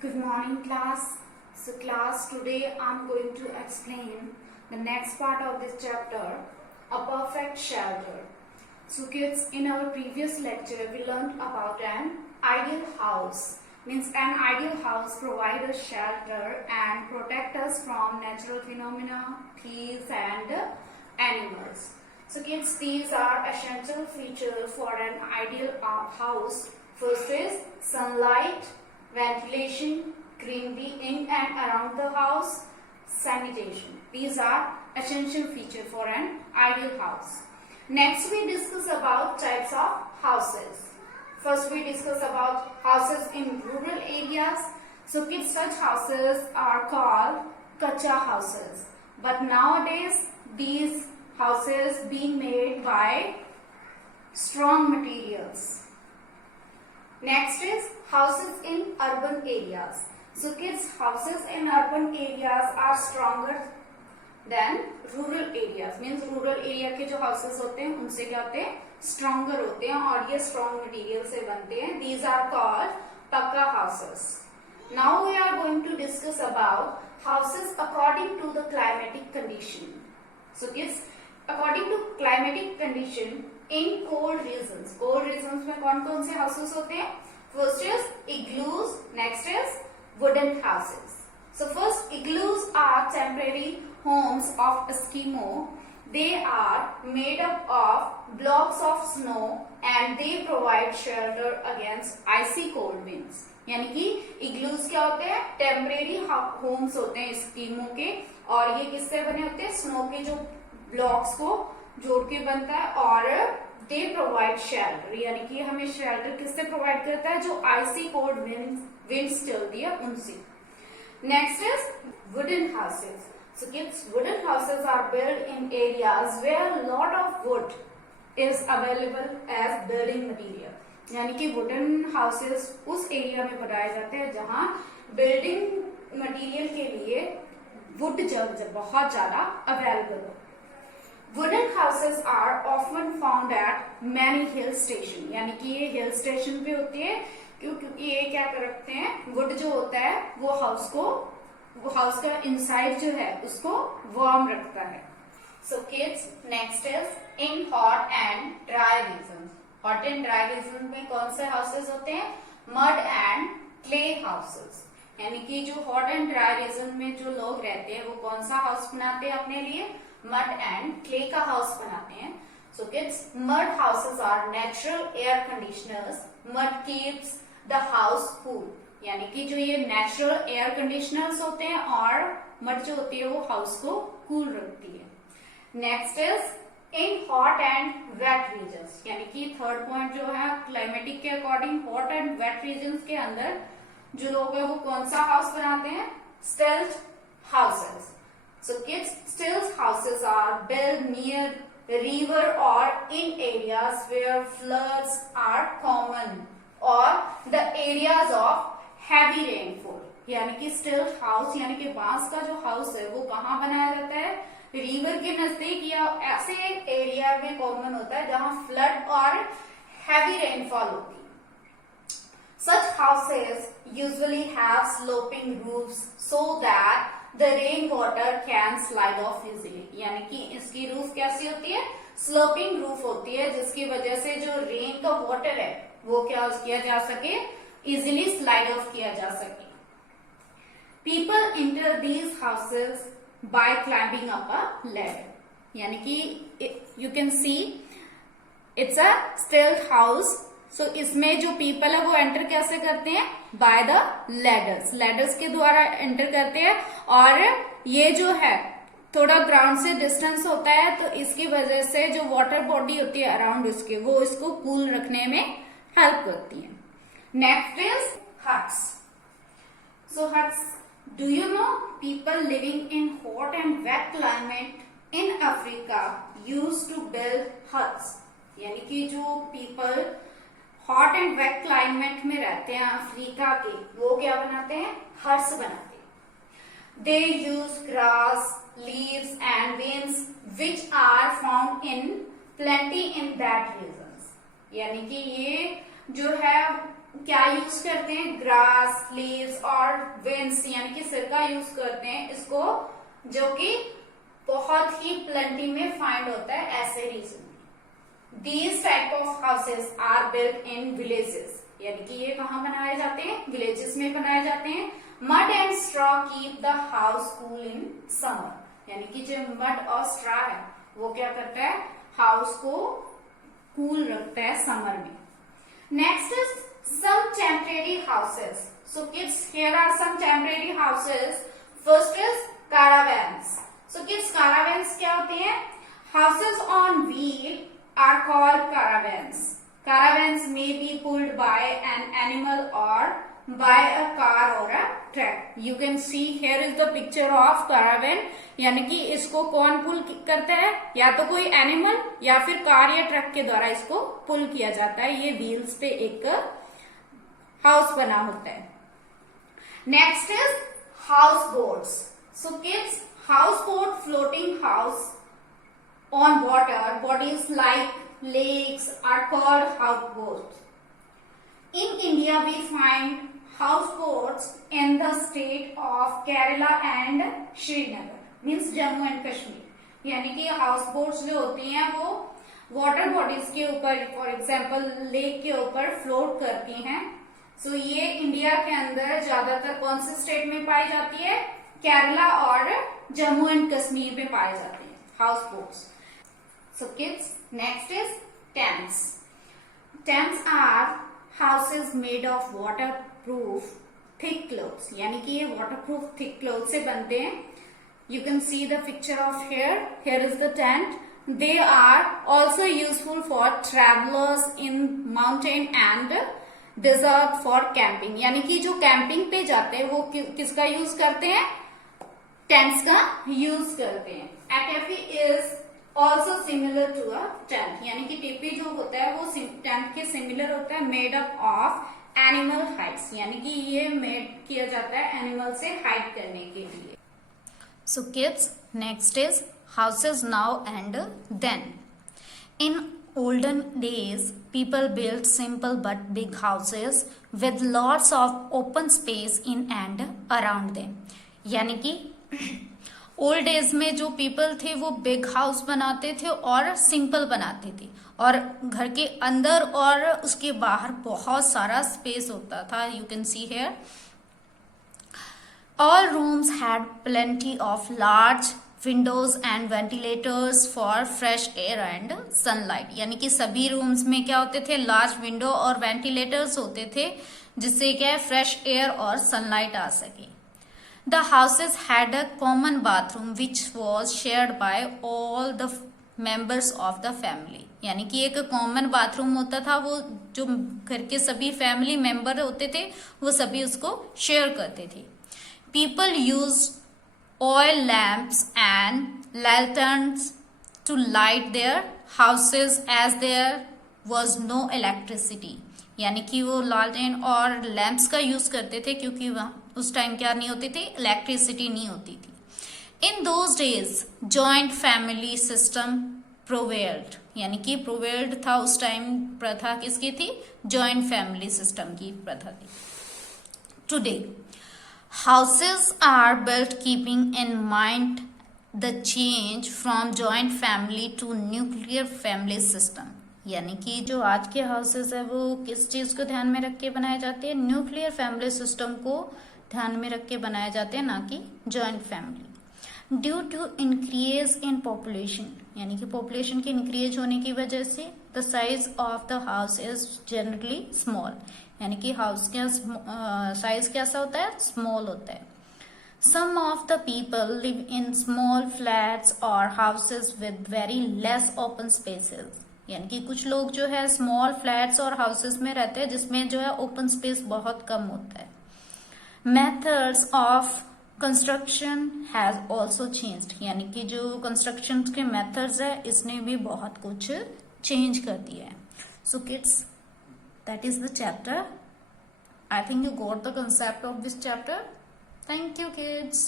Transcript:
Good morning, class. So, class, today I'm going to explain the next part of this chapter, a perfect shelter. So, kids, in our previous lecture, we learned about an ideal house. Means an ideal house provides us shelter and protect us from natural phenomena, thieves, and animals. So, kids, these are essential features for an ideal house. First is sunlight, ventilation, greenery in and around the house, sanitation. These are essential features for an ideal house. Next we discuss about types of houses. First we discuss about houses in rural areas. So kids, such houses are called kacha houses. But nowadays these houses being made by strong materials. Next is houses in urban areas. So kids, houses in urban areas are stronger than rural areas. Means rural area के जो houses होते हैं उनसे क्या होते हैं, stronger होते हैं और ये strong material से बनते हैं. These are called पक्का houses. Now we are going to discuss about houses according to the climatic condition. So kids, according to climatic condition in cold regions में कौन कौन से houses होते हैं? First is igloos, next is wooden houses. So first, igloos are temporary homes of Eskimo. They are made up of blocks of snow and they provide shelter against icy cold winds. यानी कि igloos क्या होते हैं? Temporary Holmes होते हैं Eskimo के और ये किससे बने होते हैं? स्नो के जो ब्लॉक्स को जोड़ के बनता है और दे प्रोवाइड शेल्टर, यानी कि हमें शेल्टर किससे प्रोवाइड करता है? जो आइसी कोल्ड विंड्स चलती है उनसे. Next is wooden houses. So kids, wooden houses are build in areas where lot of wood is available as building material. यानी कि वुडन हाउसेस उस एरिया में बनाए जाते हैं जहां बिल्डिंग मटेरियल के लिए वुड बहुत ज्यादा अवेलेबल हो. Wooden houses are often found at many hill station. यानी कि ये हिल स्टेशन पे होती है क्योंकि ये क्या कर रखते हैं, वुड जो होता है वो हाउस का इनसाइड जो है उसको वार्म रखता है. सो kids, next is in hot and dry region. Hot and dry region में कौन से हाउसेस होते हैं? Mud and clay houses. यानी कि जो हॉट एंड ड्राई रीजन में जो लोग रहते हैं वो कौन सा हाउस बनाते हैं अपने लिए? मड एंड क्ले का हाउस बनाते हैं. So kids, mud houses are natural air conditioners. Mud keeps the house cool. यानी कि जो ये नेचुरल एयर कंडीशनर्स होते हैं और मड जो होती है वो हाउस को कूल रखती है. Next is in hot and wet regions. यानी कि थर्ड पॉइंट जो है क्लाइमेटिक के according hot and wet regions के अंदर जो लोग है वो कौन सा हाउस बनाते हैं? स्टिल्ट houses. So kids, stilt houses are built near the river or in areas where floods are common or the areas of heavy rainfall. यानी कि stilt house यानी कि बांस का जो हाउस है वो कहाँ बनाया जाता है? रिवर के नजदीक या ऐसे एरिया में कॉमन होता है जहाँ फ्लड और हैवी रेनफॉल होती है. Such houses usually have sloping roofs so that the rain water can slide off easily. यानी कि इसकी रूफ कैसी होती है? स्लोपिंग रूफ होती है जिसकी वजह से जो रेन का वाटर है वो क्या किया जा सके? इजिली स्लाइड ऑफ किया जा सके. People enter these houses by climbing up a ladder. यानी कि you can see it's a stilt house. सो इसमें जो पीपल है वो एंटर कैसे करते हैं? बाय द लैडर्स के द्वारा एंटर करते हैं और ये जो है थोड़ा ग्राउंड से डिस्टेंस होता है तो इसकी वजह से जो वाटर बॉडी होती है अराउंड उसके वो इसको कूल रखने में हेल्प करती है. Next is huts. So huts, do you know people living in hot and wet climate in Africa use to build huts. यानी कि जो people hot and wet climate में रहते हैं अफ्रीका के वो क्या बनाते हैं? हट्स बनाते हैं. They use grass, leaves and vines which are found in plenty in that regions. यानी कि ये जो है क्या यूज करते हैं, ग्रास, लीव्स और वेन्स यानी कि सिरका यूज करते हैं इसको, जो कि बहुत ही प्लेंटी में फाइंड होता है ऐसे रीजन में। These type of houses are built in villages, यानी कि ये कहाँ बनाए जाते हैं, विलेजेस में बनाए जाते हैं। Mud and straw keep the house cool in summer, यानी कि जो मड और स्ट्रॉ है वो क्या करता है, हाउस को कूल रखता है समर में। Next is some temporary houses. So kids, here are some temporary houses. First is caravans. So kids, caravans क्या होते हैं, houses on wheel are called caravans. Caravans may be pulled by an animal or by a car or a truck. You can see here is the picture of caravan, यानी कि इसको कौन पुल करता है, या तो कोई एनिमल या फिर कार या ट्रक के द्वारा इसको पुल किया जाता है। ये व्हील्स पे एक हाउस बना होता है। Next is house boats. So kids, houseboat, floating house on water, bodies like lakes are called houseboats. In India, we find houseboats in the state of Kerala and Srinagar, means Jammu and Kashmir. यानी कि houseboats जो होती हैं वो water bodies के ऊपर, for example lake के ऊपर float करती हैं। So ये इंडिया के अंदर ज्यादातर कौन से स्टेट में पाई जाती है, केरला और जम्मू एंड कश्मीर में पाए जाते हैं house boats. So kids, next is tents. Tents are houses made of water proof thick clothes, यानी कि ये वाटर प्रूफ थिक क्लोथ से बनते हैं। You can see the picture of here is the tent. They are also useful for travellers in mountain and desert for camping, यानी कि जो camping पे जाते हैं वो किसका यूज करते हैं, टेंट्स का यूज करते हैं। A teepee is also similar to a tent, यानी कि टीपी जो होता है वो टेंट के सिमिलर होता है, made up of animal hides, यानी कि ये मेड किया जाता है एनिमल से हाइड करने के लिए। So kids, next is houses now and then. In olden days, people built simple but big houses with lots of open space in and around them. यानी कि ओल्ड डेज में जो पीपल थे वो बिग हाउस बनाते थे और simple बनाते थे, और घर के अंदर और उसके बाहर बहुत सारा स्पेस होता था। You can see here all rooms had plenty of large Windows and ventilators for fresh air and sunlight, यानी कि सभी रूम्स में क्या होते थे, लार्ज विंडो और वेंटिलेटर्स होते थे, जिससे क्या है फ्रेश एयर और सनलाइट आ सके। The houses had a common bathroom which was shared by all the members of the family, यानी कि एक कॉमन बाथरूम होता था, वो जो घर के सभी फैमिली मेंबर होते थे वो सभी उसको शेयर करते थे। People used oil lamps and lanterns to light their houses as there was no electricity, यानी कि वो लालटेन और लैंप्स का यूज करते थे क्योंकि उस टाइम क्या नहीं होती थी, इलेक्ट्रिसिटी नहीं होती थी। In those days joint family system prevailed, यानी कि प्रोवेल्ड था उस टाइम, प्रथा किसकी थी, जॉइंट फैमिली सिस्टम की प्रथा थी। Today houses are built keeping in mind the change from joint family to nuclear family system, यानी कि जो आज के हाउसेस है वो किस चीज को ध्यान में रख के बनाए जाते हैं, न्यूक्लियर फैमिली सिस्टम को ध्यान में रख के बनाए जाते हैं, ना कि joint family. Due to increase in population, यानी कि पॉपुलेशन के इंक्रीज होने की वजह से the size of the house is generally small, यानी कि हाउस का साइज कैसा होता है, स्मॉल होता है। Some of the people live in small flats or houses with very less open spaces, यानी कि कुछ लोग जो है स्मॉल फ्लैट्स और हाउसेस में रहते हैं जिसमें जो है ओपन स्पेस बहुत कम होता है। Methods of construction has also changed, यानी कि जो कंस्ट्रक्शन के मेथड्स है इसने भी बहुत कुछ चेंज कर दिया है। So kids, that is the chapter. I think you got the concept of this chapter. Thank you, kids.